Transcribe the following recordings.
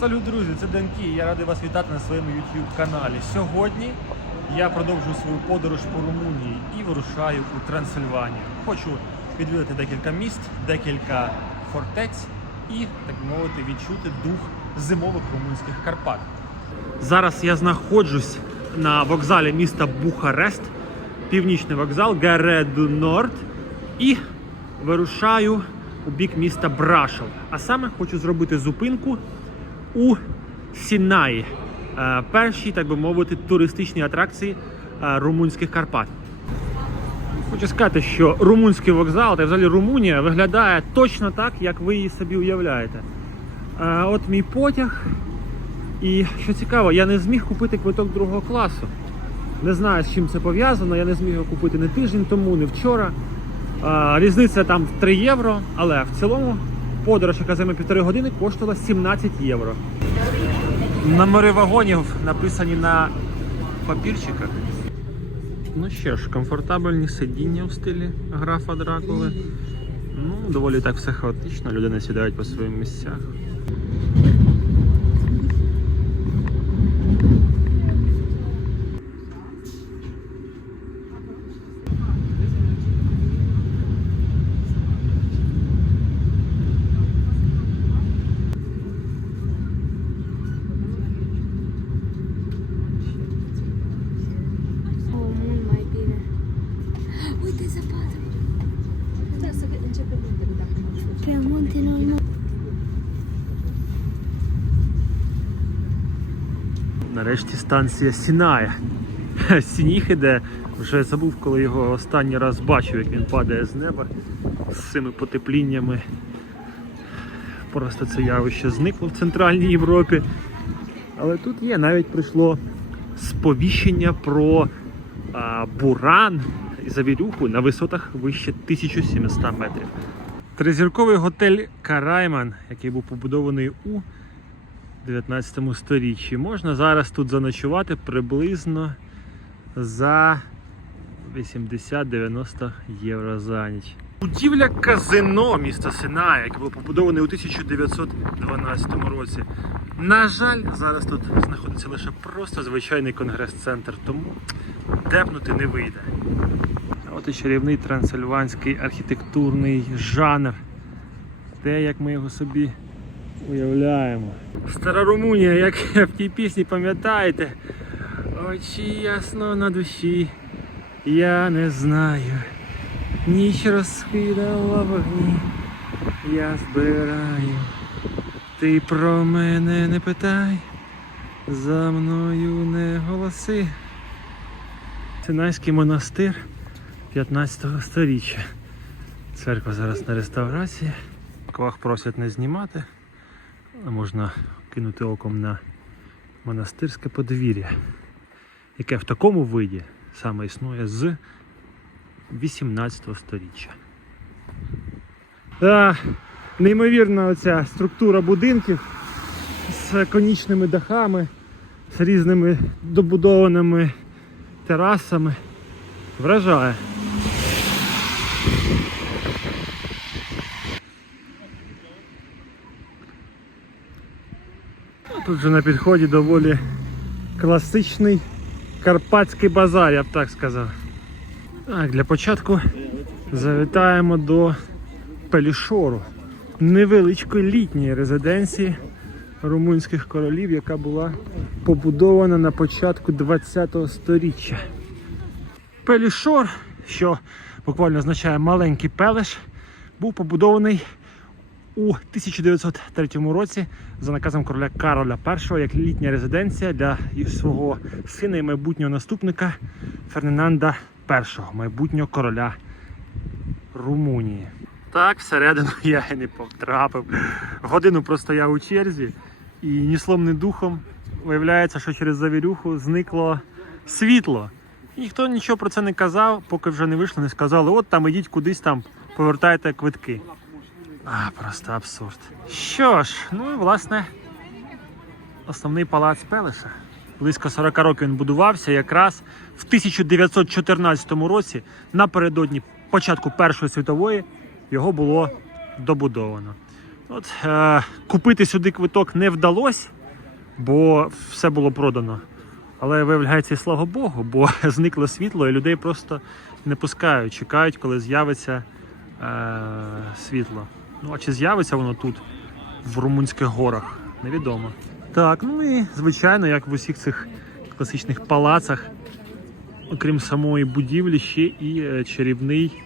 Салют, друзі, це Данкі. Я радий вас вітати на своєму YouTube каналі. Сьогодні я продовжую свою подорож по Румунії і вирушаю у Трансильванію. Хочу відвідати декілька міст, декілька фортець і, так мовити, відчути дух зимових румунських Карпат. Зараз я знаходжусь на вокзалі міста Бухарест, північний вокзал Гареду Норд, і вирушаю у бік міста Брашов. А саме хочу зробити зупинку у Сінаї, е, першій, так би мовити, туристичній атракції е, румунських Карпат. Хочу сказати, що румунський вокзал та взагалі Румунія виглядає точно так, як ви її собі уявляєте. Е, От мій потяг. І що цікаво, я не зміг купити квиток другого класу. Не знаю, з чим це пов'язано. Я не зміг його купити не тиждень тому, не вчора. Різниця там в 3 євро, але в цілому подорож, яка займе півтори години, коштувала 17 євро. Номери вагонів написані на папірчиках. Ну що ж, комфортабельні сидіння в стилі графа Дракули. Ну, доволі так все хаотично, люди не сідають по своїм місцях. Станція Сінає. Сніг іде. Вже забув, коли його останній раз бачив, як він падає з неба з цими потепліннями. Просто це явище зникло в Центральній Європі. Але тут є, навіть прийшло сповіщення про а, буран і завірюху на висотах вище 1700 метрів. Тризірковий готель Карайман, який був побудований у 19 сторіччі. Можна зараз тут заночувати приблизно за 80-90 євро за ніч. Будівля казино міста Синая, яке було побудоване у 1912 році. На жаль, зараз тут знаходиться лише просто звичайний конгрес-центр, тому депнути не вийде. А От і чарівний трансильванський архітектурний жанр. Те, як ми його собі уявляємо. Стара Румунія, як в тій пісні пам'ятаєте, очі ясно на душі, я не знаю. Ніч розкидала вогні, я збираю. Ти про мене не питай, за мною не голоси. Синайський монастир 15 століття. Церква зараз на реставрації. Квах просять не знімати. Можна кинути оком на монастирське подвір'я, яке в такому виді саме існує з 18 століття. Неймовірна оця структура будинків з конічними дахами, з різними добудованими терасами. Вражає. Тут же на підході доволі класичний карпатський базар, я б так сказав. Так, для початку завітаємо до Пелішору, невеличкої літньої резиденції румунських королів, яка була побудована на початку 20-го сторіччя. Пелішор, що буквально означає маленький пелеш, був побудований у 1903 році за наказом короля Кароля І як літня резиденція для свого сина і майбутнього наступника Фердинанда І, майбутнього короля Румунії. Так, всередину я і не потрапив. Годину простояв у черзі і ні слом, ні духом виявляється, що через завірюху зникло світло. І ніхто нічого про це не казав, поки вже не вийшло, не сказали, от там ідіть кудись там, повертайте квитки. А, просто абсурд. Що ж, ну і власне, основний палац Пелеша. Близько 40 років він будувався якраз в 1914 році, напередодні початку Першої світової, його було добудовано. От, е, купити сюди квиток не вдалося, бо все було продано. Але виявляється, і слава Богу, бо зникло світло і людей просто не пускають, чекають, коли з'явиться е, світло. Ну а чи з'явиться воно тут, в Румунських горах, невідомо. Так, ну і звичайно, як в усіх цих класичних палацах, окрім самої будівлі, ще і е, чарівний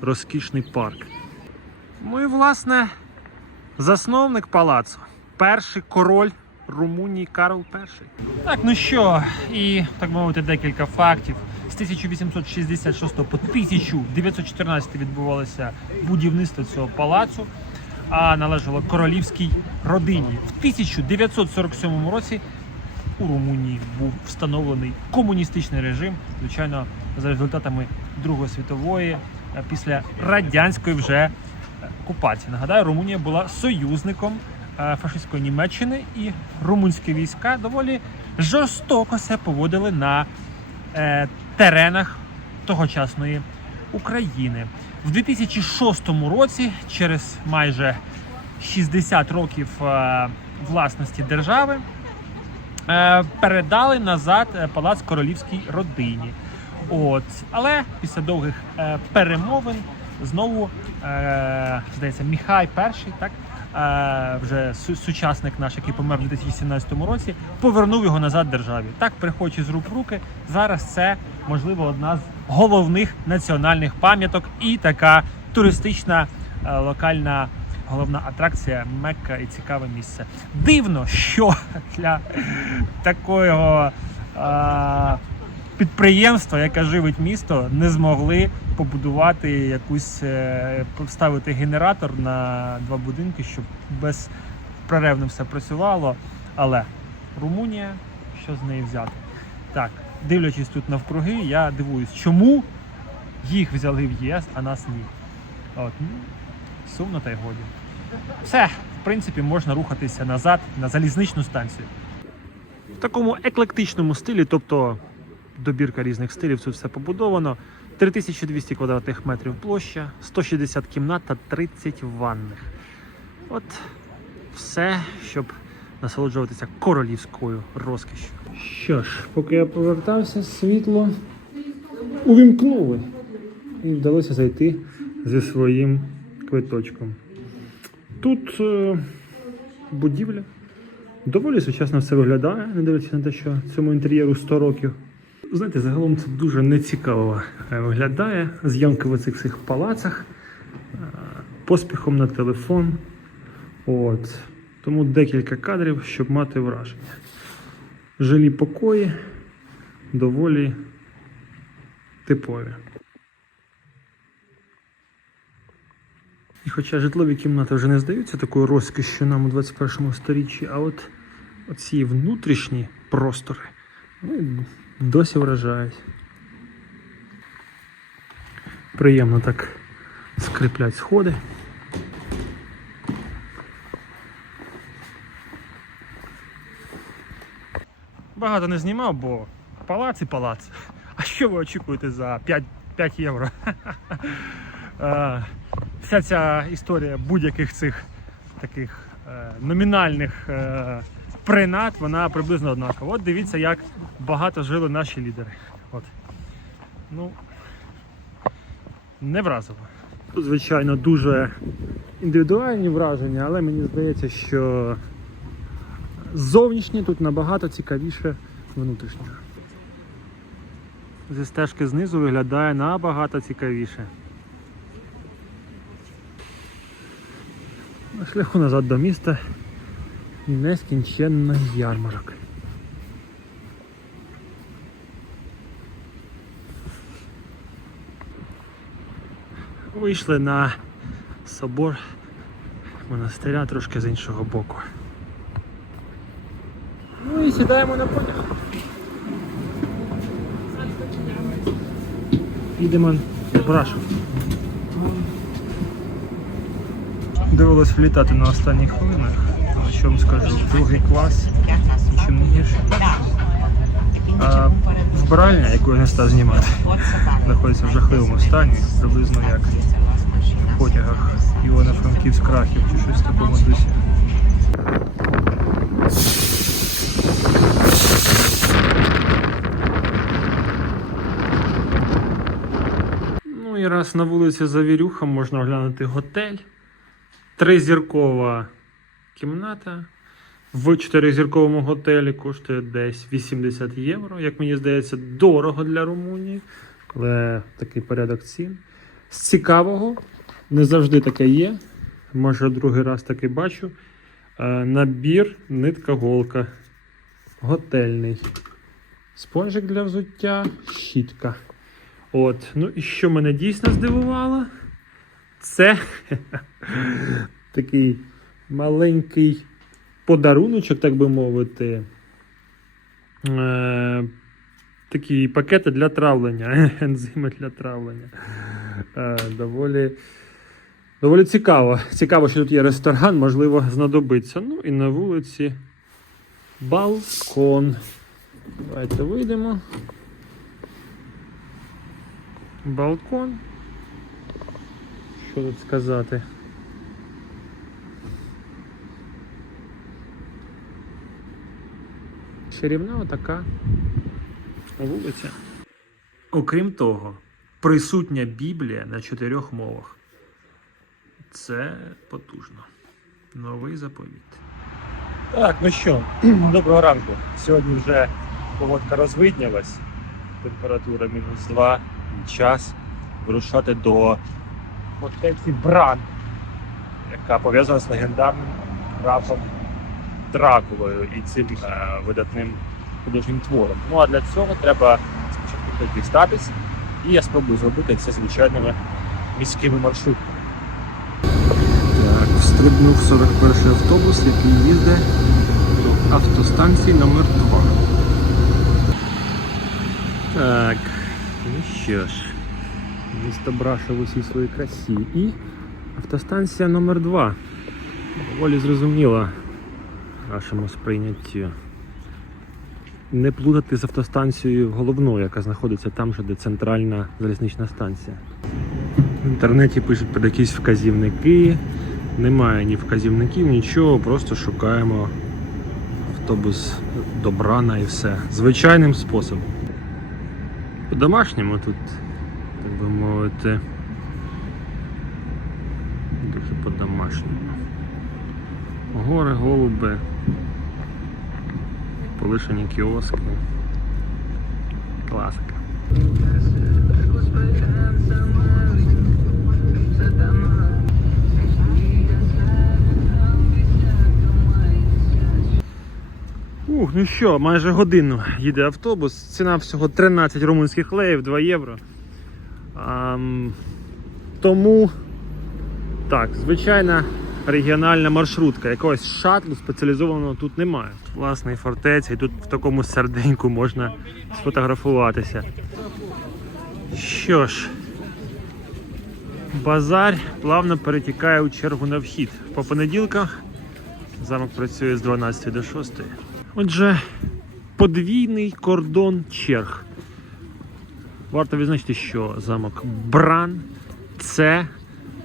розкішний парк. Ну і власне засновник палацу, перший король Румунії Карл І. Так, ну що, і так мовити, декілька фактів. З 1866 по 1914 відбувалося будівництво цього палацу, а належало королівській родині. В 1947 році у Румунії був встановлений комуністичний режим, звичайно, за результатами Другої світової, після радянської вже окупації. Нагадаю, Румунія була союзником фашистської Німеччини, і румунські війська доволі жорстоко себе поводили на е, теренах тогочасної України. В 2006 році, через майже 60 років е, власності держави, е, передали назад е, палац королівській родині. От, але після довгих перемовин знову здається, Міхай І, так вже сучасник наш, який помер у 2017 році, повернув його назад державі. Так, приходячи з рук в руки, зараз це можливо одна з головних національних пам'яток і така туристична е, локальна головна атракція, мекка і цікаве місце. Дивно, що для такого е, підприємства, яке живить місто, не змогли побудувати якусь е, поставити генератор на два будинки, щоб безперервно все працювало. Але Румунія, що з неї взяти? Так, дивлячись тут навкруги, я дивуюсь, чому їх взяли в ЄС, а нас ні. От, ну, сумно та й годі. Все, в принципі, можна рухатися назад на залізничну станцію. В такому еклектичному стилі, тобто добірка різних стилів, тут все побудовано. 3200 квадратних метрів площа, 160 кімнат та 30 ванних. От все, щоб насолоджуватися королівською розкішю. Що ж, поки я повертався, світло увімкнули. І вдалося зайти зі своїм квиточком. Тут е, будівля. Доволі сучасно все виглядає, не дивлячись на те, що цьому інтер'єру 100 років. Знаєте, загалом це дуже нецікаво е, виглядає. Зйомки в цих всіх палацах, е, поспіхом на телефон. От. Тому декілька кадрів, щоб мати враження. Жилі покої доволі типові. І хоча житлові кімнати вже не здаються такою розкішшю нам у 21 сторіччі, а от оці внутрішні простори ну, досі вражають. Приємно так скриплять сходи. Багато не знімав, бо палац і палац. А що ви очікуєте за 5, 5 євро? Е, Вся ця історія будь-яких цих таких е, номінальних е, принад, вона приблизно однакова. От дивіться, як багато жили наші лідери. От. Ну, не вразило. Тут, звичайно, дуже індивідуальні враження, але мені здається, що зовнішнє тут набагато цікавіше внутрішнього. Зі стежки знизу виглядає набагато цікавіше. На шляху назад до міста нескінченно ярмарок. Вийшли на собор монастиря трошки з іншого боку. Ну і сідаємо на потяг. Їдемо в Брашу. Довелось влітати на останніх хвилинах. Що вам скажу, другий клас, нічим не гірше. А вбиральня, яку я не став знімати, знаходиться в жахливому стані, приблизно як в потягах. Івано-Франківськ Крахів чи щось в такому дусі. Ну і раз на вулиці Завірюха можна оглянути готель. Тризіркова кімната. В чотиризірковому готелі коштує десь 80 євро. Як мені здається, дорого для Румунії, але такий порядок цін. З цікавого, не завжди таке є. Може, другий раз таки бачу. Е, Набір нитка голка. Готельний. Спонжик для взуття, щітка. От. Ну і що мене дійсно здивувало, це такий маленький подаруночок, так би мовити. Е, такі пакети для травлення, ензими для травлення. Е, доволі, доволі цікаво. Цікаво, що тут є ресторан, можливо, знадобиться. Ну і на вулиці балкон. Давайте вийдемо. Балкон. Що тут сказати? Чарівна така вулиця. Окрім того, присутня Біблія на чотирьох мовах. Це потужно. Новий заповіт. Так, ну що, доброго ранку. Сьогодні вже погодка розвиднялась. Температура мінус 2, час вирушати до фортеці Бран, яка пов'язана з легендарним графом Дракулою і цим е, видатним художнім твором. Ну а для цього треба спочатку тут дістатись, і я спробую зробити це звичайними міськими маршрутами. Так, встрибнув 41 автобус, який їздить до автостанції номер 2 Так, ну що ж, місто Брашов у всій своїй красі. І автостанція номер 2 Доволі зрозуміла нашому сприйняттю. Не плутати з автостанцією головною, яка знаходиться там де центральна залізнична станція. В інтернеті пишуть під якісь вказівники. Немає ні вказівників, нічого, просто шукаємо автобус до Брана і все. Звичайним способом. По-домашньому тут, так би мовити. Дуже по-домашньому. Гори, голуби, полишені кіоски. Класика. Ух, ну що, майже годину їде автобус. Ціна всього 13 румунських леїв, 2 євро. Ам, тому так, звичайна регіональна маршрутка. Якогось шатлу спеціалізованого тут немає. Власний фортеця, і тут в такому серденьку можна сфотографуватися. Що ж, базар плавно перетікає у чергу на вхід. По понеділках замок працює з 12 до 6. Отже, подвійний кордон черг. Варто відзначити, що замок Бран це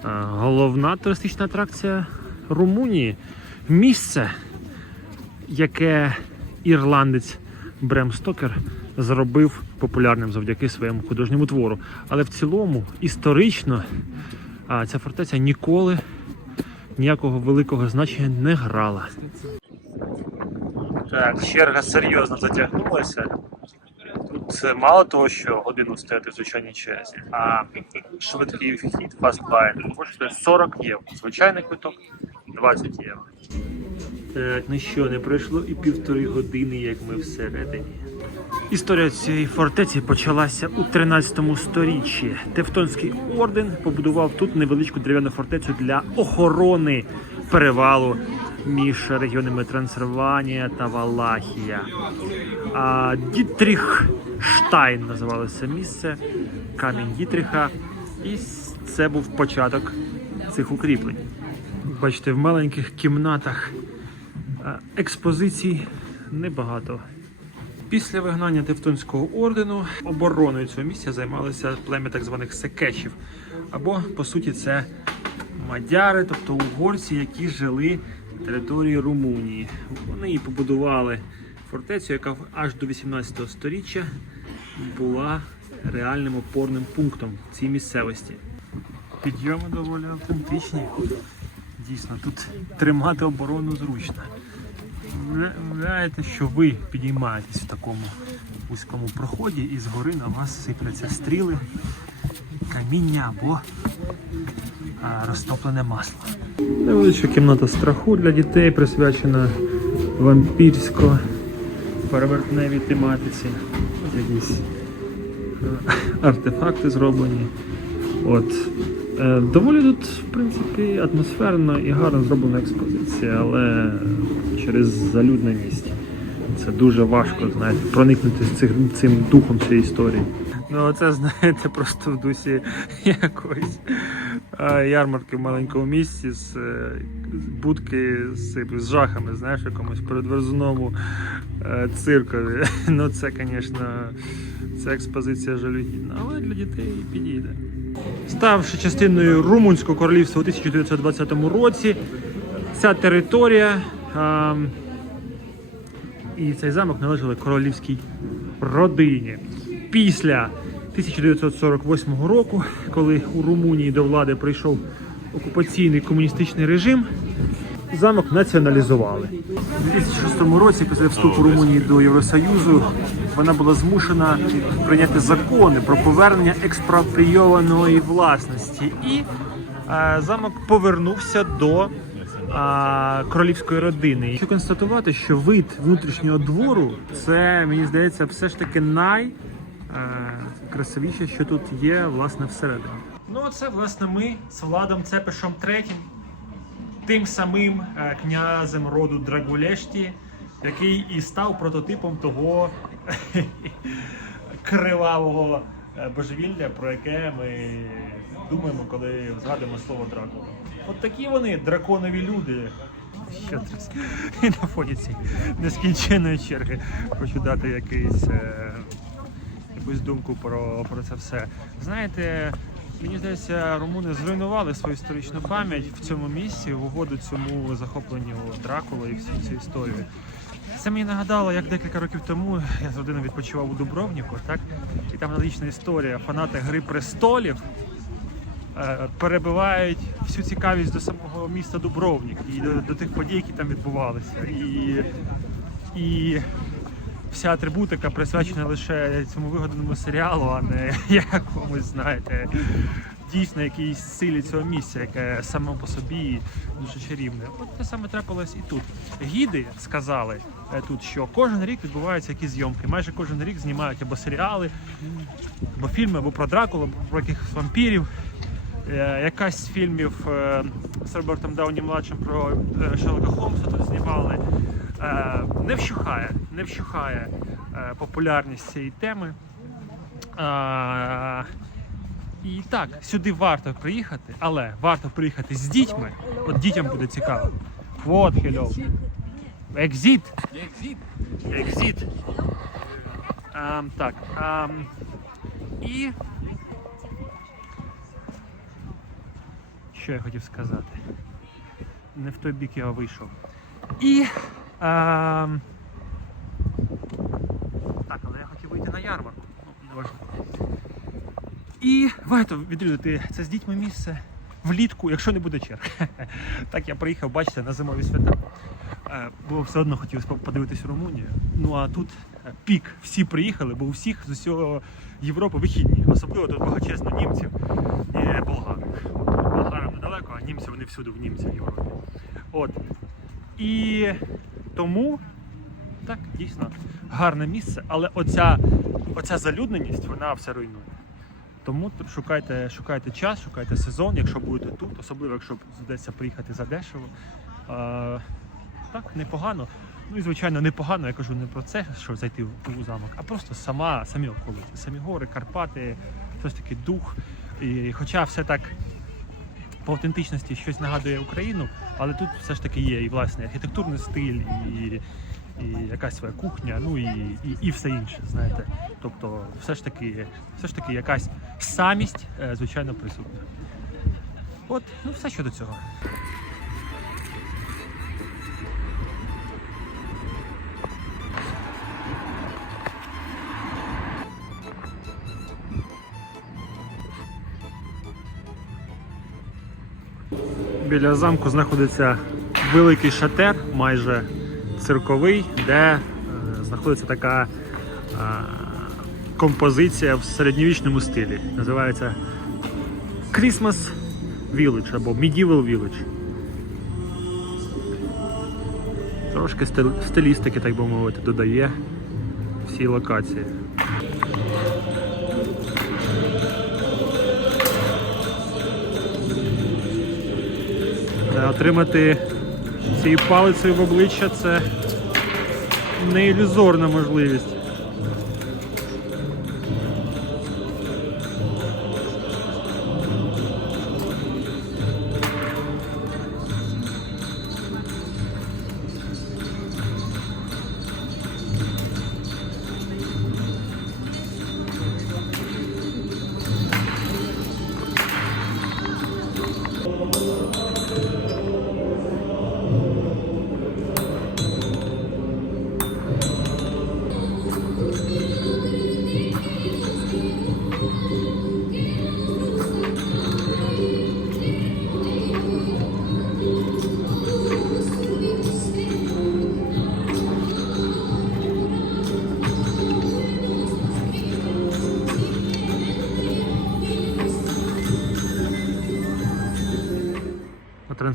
головна туристична атракція Румунії. Місце, яке ірландець Брем Стокер зробив популярним завдяки своєму художньому твору. Але в цілому, історично, ця фортеця ніколи ніякого великого значення не грала. Так, черга серйозно затягнулася. Тут мало того, що годину стояти в звичайній черзі, а швидкий вхід фастбайн коштує 40 євро. Звичайний квиток 20 євро. Так, ну що, не пройшло і півтори години, як ми всередині. Історія цієї фортеці почалася у 13 сторіччі. Тевтонський орден побудував тут невеличку дерев'яну фортецю для охорони перевалу між регіонами Трансильванія та Валахія. А Дітріх Штайн називалося місце, камінь Дітріха. І це був початок цих укріплень. Бачите, в маленьких кімнатах е, експозицій небагато. Після вигнання Тевтонського ордену обороною цього місця займалися плем'я так званих секешів. Або, по суті, це мадяри, тобто угорці, які жили на території Румунії. Вони і побудували фортецю, яка аж до 18 століття була реальним опорним пунктом в цій місцевості. Підйоми доволі автентичні. Дійсно, тут тримати оборону зручно. Уявляєте, що ви підіймаєтесь в такому вузькому проході і згори на вас сипляться стріли, каміння або розтоплене масло. Невеличка кімната страху для дітей присвячена вампірсько перевертневій тематиці. Якісь е, артефакти зроблені. От. Е, Доволі тут, в принципі, атмосферно і гарно зроблена експозиція, але через залюдненість це дуже важко, знаєте, проникнути цим, цим духом цієї історії. Ну, це, знаєте, просто в дусі якоїсь е, ярмарки в маленькому місті з будки з, з жахами, знаєш, якомусь передверзному циркові. Ну, це, звісно, це експозиція жалюгідна, але для дітей підійде. Ставши частиною Румунського королівства у 1920 році, ця територія ем, і цей замок належали королівській родині. Після 1948 року, коли у Румунії до влади прийшов окупаційний комуністичний режим, замок націоналізували. У 2006 році, після вступу Румунії до Євросоюзу, вона була змушена прийняти закони про повернення експропрійованої власності. І е, замок повернувся до а, королівської родини. Хочу констатувати, що вид внутрішнього двору це, мені здається, все ж таки най. е, що тут є, власне, всередині. Ну, це, власне, ми з Владом Цепишем третім, тим самим е, князем роду Драгулешті, який і став прототипом того кривавого е, божевілля, про яке ми думаємо, коли згадуємо слово Дракула. От такі вони драконові люди. Що це? І на фоні цієї нескінченної черги хочу дати якийсь, е, якусь думку про, про це все. Знаєте, мені здається, румуни зруйнували свою історичну пам'ять в цьому місці в угоду цьому захопленню Дракула і всю цю історію. Це мені нагадало, як декілька років тому я з родиною відпочивав у Дубровніку, так? І там аналогічна історія. Фанати Гри престолів е, перебивають всю цікавість до самого міста Дубровник і до, до тих подій, які там відбувалися. І, і вся атрибутика присвячена лише цьому вигаданому серіалу, а не якомусь, знаєте, дійсно якійсь силі цього місця, яке само по собі дуже чарівне. От те саме трапилось і тут. Гіди сказали е, тут, що кожен рік відбуваються якісь зйомки. Майже кожен рік знімають або серіали, або фільми, або про Дракулу, або про якихось вампірів. Е, Якась з фільмів е, з Робертом Дауні младшим про Шерлока Холмса тут знімали. Е, Не вщухає, не вщухає е, популярність цієї теми. Е, І так, сюди варто приїхати, але варто приїхати з дітьми. От дітям буде цікаво. Hello. Exit. Exit. Ем, так. ем, і. Що я хотів сказати? Не в той бік я вийшов. І. Ем, так, але я хотів вийти на ярмарку. Ну. І варто відвідати це з дітьми місце влітку, якщо не буде черг. Так я приїхав, бачите, на зимові свята. Е, Бо все одно хотів подивитись Румунію. Ну а тут е, пік. Всі приїхали, бо у всіх з усього Європи вихідні. Особливо тут багатчезно німців і болгарів. Болгарам недалеко, а німці вони всюди в німці в Європі. От. І тому так, дійсно, гарне місце, але оця, оця залюдненість, вона все руйнує. Тому шукайте, шукайте час, шукайте сезон, якщо будете тут, особливо якщо вдасться приїхати за дешево. А, так, непогано. Ну і звичайно, непогано, я кажу не про це, щоб зайти в, замок, а просто сама, самі околиці, самі гори, Карпати, щось таки дух. І, хоча все так по автентичності щось нагадує Україну, але тут все ж таки є і власний архітектурний стиль, і, і якась своя кухня, ну і, і, і все інше, знаєте. Тобто, все ж таки, все ж таки якась самість, е, звичайно, присутня. От, ну все щодо цього. Біля замку знаходиться великий шатер, майже цирковий, де е, знаходиться така е, композиція в середньовічному стилі. Називається Christmas Village або Medieval Village. Трошки стилістики, так би мовити, додає всій локації. Отримати цією палицею в обличчя це не ілюзорна можливість.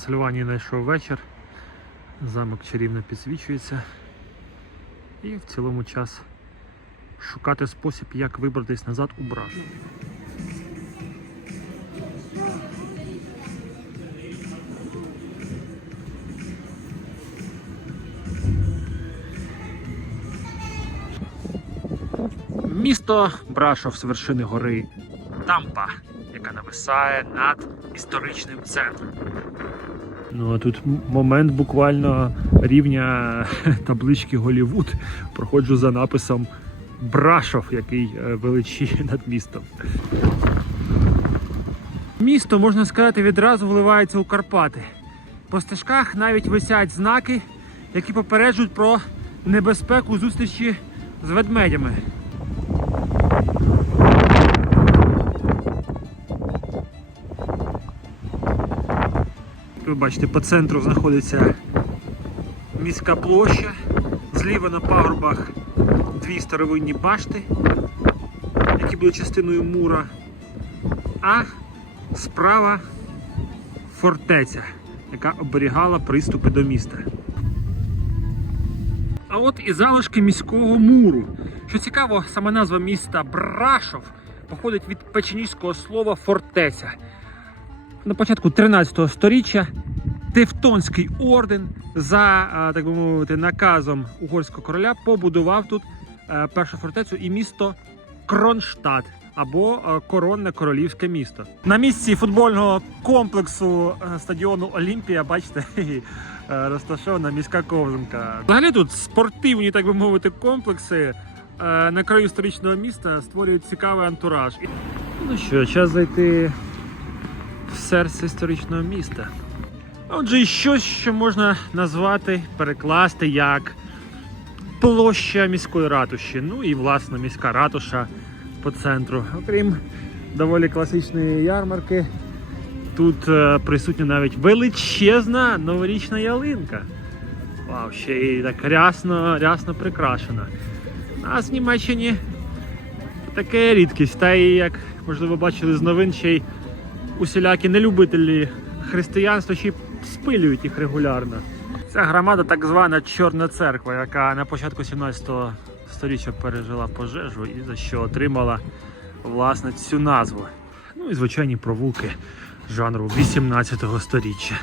Трансильванії знайшов вечір. Замок чарівно підсвічується. І в цілому час шукати спосіб, як вибратись назад у браш. Місто Брашов з вершини гори Тампа, яка нависає над історичним центром. Ну а тут момент буквально рівня таблички Голівуд. Проходжу за написом Брашов, який е, величіє над містом. Місто, можна сказати, відразу вливається у Карпати. По стежках навіть висять знаки, які попереджують про небезпеку зустрічі з ведмедями. Ви бачите, по центру знаходиться міська площа. Зліва на пагорбах дві старовинні башти, які були частиною мура. А справа фортеця, яка оберігала приступи до міста. А от і залишки міського муру. Що цікаво, сама назва міста Брашов походить від печеніжського слова фортеця на початку 13 століття Тевтонський орден за е, так би мовити наказом угорського короля побудував тут е, першу фортецю і місто Кронштадт або е, коронне королівське місто. На місці футбольного комплексу стадіону Олімпія, бачите, розташована міська ковзанка. Взагалі тут спортивні, так би мовити, комплекси на краю історичного міста створюють цікавий антураж. Ну що, час зайти в серце історичного міста. Отже, і щось, що можна назвати, перекласти як площа міської ратуші. Ну і власне міська ратуша по центру. Окрім доволі класичної ярмарки, тут е, присутня навіть величезна новорічна ялинка. Вау, ще й так рясно, рясно прикрашена. Нас в Німеччині таке рідкість. Та і як можливо бачили з новин, ще й усілякі нелюбителі християнства ще й спилюють їх регулярно. Ця громада так звана Чорна церква, яка на початку 17 століття пережила пожежу і за що отримала власне цю назву. Ну і звичайні провулки жанру 18 століття.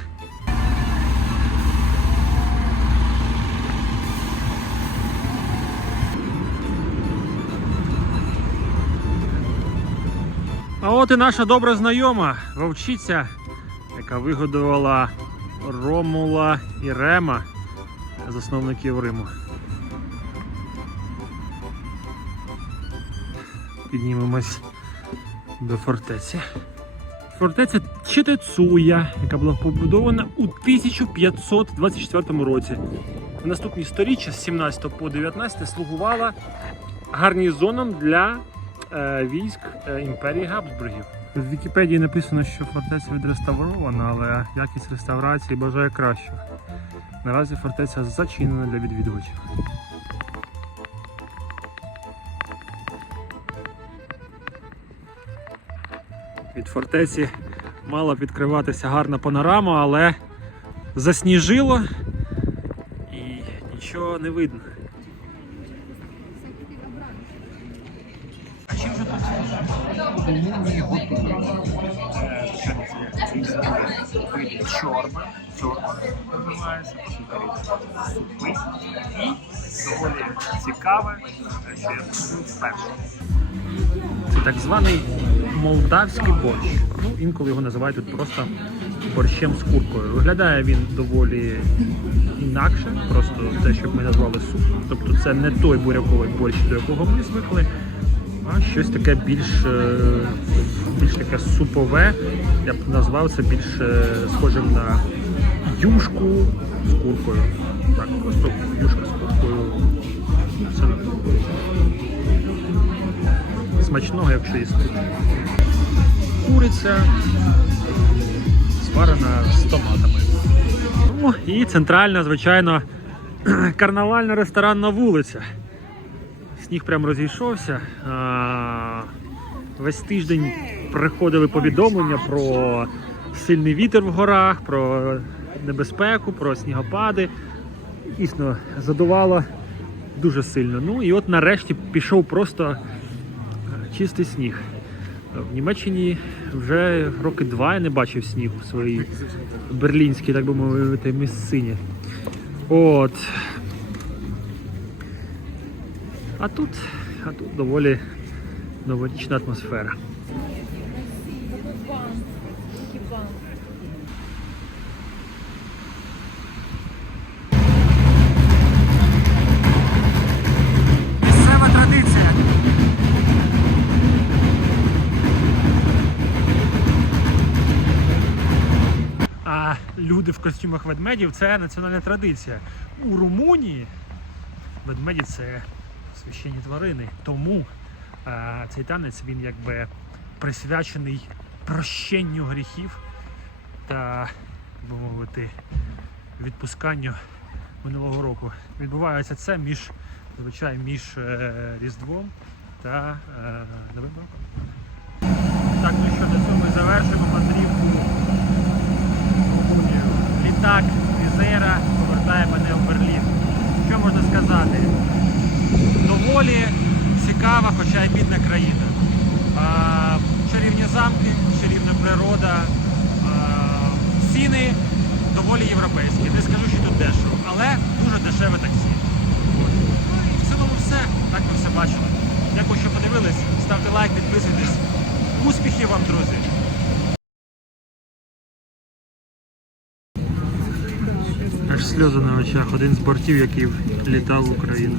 А от і наша добра знайома вовчиця, яка вигодувала Ромула і Рема, засновників Риму. Піднімемось до фортеці. Фортеця Читецуя, яка була побудована у 1524 році. В наступні сторіччя з 17 по 19 слугувала гарнізоном для військ е, імперії Габсбургів. В Вікіпедії написано, що фортеця відреставрована, але якість реставрації бажає кращих. Наразі фортеця зачинена для відвідувачів. Від фортеці мала б відкриватися гарна панорама, але засніжило і нічого не видно. Цікаве, я. Це так званий молдавський борщ. Ну, інколи його називають тут просто борщем з куркою. Виглядає він доволі інакше, просто те, що ми назвали суп. Тобто це не той буряковий борщ, до якого ми звикли, а щось таке більш, е, більш таке супове. Я б назвав це більш е, схожим на юшку з куркою. Так, просто юшка з куркою. Смачного, якщо їсти. Куриця зварена з томатами. Ну і центральна, звичайно, карнавальна ресторанна вулиця. Сніг прям розійшовся. Весь тиждень приходили повідомлення про сильний вітер в горах, про небезпеку, про снігопади. Дійсно, задувало дуже сильно. Ну і от нарешті пішов просто чистий сніг. В Німеччині вже роки два я не бачив снігу у своїй берлінській, так би мовити, місцині. От. А тут, а тут доволі новорічна атмосфера. Місцева традиція. А люди в костюмах ведмедів це національна традиція. У Румунії ведмеді це священні тварини. Тому е, цей танець він якби присвячений прощенню гріхів та, так би мовити, відпусканню минулого року. Відбувається це між, звичайно, між е, Різдвом та е, Новим роком. Так, ну що, на цьому завершимо мандрівку. Літак Візера повертає мене в Берлін. Що можна сказати? Доволі цікава, хоча й бідна країна. Чарівні замки, чарівна природа, ціни доволі європейські. Не скажу, що тут дешево, але дуже дешеве таксі. Ну і в цілому все. Так ми все бачили. Дякую, що подивились. Ставте лайк, підписуйтесь. Успіхів вам, друзі! Сльози на очах. Один з бортів, який літав в Україну.